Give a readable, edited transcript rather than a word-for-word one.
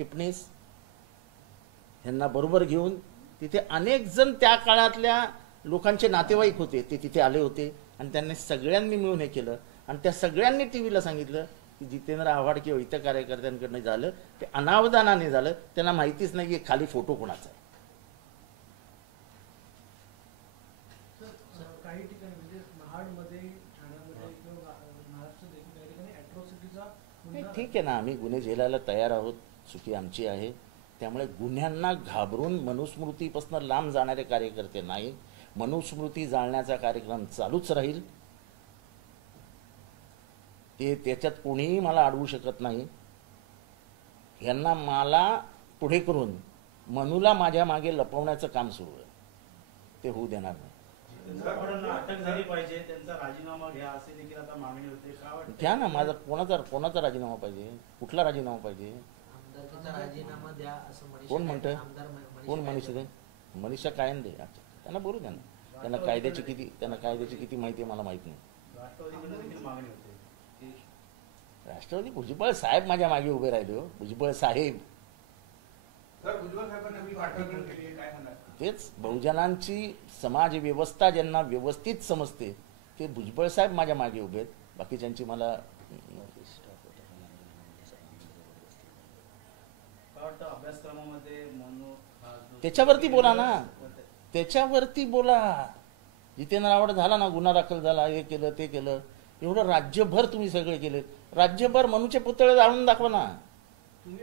टिपणीस यांना बरोबर घेऊन तिथे अनेक जण त्या काळातल्या लोकांचे नातेवाईक होते, ते तिथे आले होते आणि त्यांनी सगळ्यांनी मिळून हे केलं आणि त्या सगळ्यांनी टीव्हीला सांगितलं की जितेंद्र आव्हाड किंवा इतर कार्यकर्त्यांकडनं झालं ते अनावधानाने झालं, त्यांना माहितीच नाही की खाली फोटो कोणाचा आहे. काही ठिकाणी म्हणजे महाडमध्ये, ठाण्यामध्ये किंवा महाराष्ट्रात काही ठिकाणी अॅट्रॉसिटीचा ठीक आहे ना, आम्ही गुन्हे झेलायला तयार आहोत, चुकी आमची आहे. त्यामुळे गुन्ह्यांना घाबरून मनुस्मृतीपासून लांब जाणारे कार्यकर्ते नाही. मनुस्मृती जाळण्याचा कार्यक्रम चालूच राहील. ते त्याच्यात कोणीही मला अडवू शकत नाही. यांना मला पुढे करून मनूला माझ्या मागे लपवण्याचं काम सुरू आहे, ते होऊ देणार नाही. अटक झाली पाहिजे, त्यांचा राजीनामा घ्या असे देखील आता मागणी होते. का वाटतं घ्या ना, माझा कोणाचा राजीनामा पाहिजे, कुठला राजीनामा पाहिजे, राजीनामा द्या असं कोण म्हणतंय, कोण मनीषा कायंदे. अच्छा, त्यांना बोलू द्या ना. त्यांना कायद्याची किती माहिती आहे मला माहित नाही. राष्ट्रवादीकडे देखील मागणी होते. राष्ट्रवादी भुजबळ साहेब माझ्या मागे उभे राहिले हो, भुजबळ साहेब. तेच बहुजनांची समाज व्यवस्था ज्यांना व्यवस्थित समजते ते भुजबळ साहेब माझ्या मागे उभे आहेत. बाकीच्यांची मला अभ्यासक्रमामध्ये त्याच्यावरती बोला ना, त्याच्यावरती बोला. जितेंद्र आव्हाड झाला ना, गुन्हा दाखल झाला, हे केलं ते केलं, एवढं राज्यभर तुम्ही सगळे केलेत. राज्यभर मनूचे पुतळे जाळून दाखवा ना.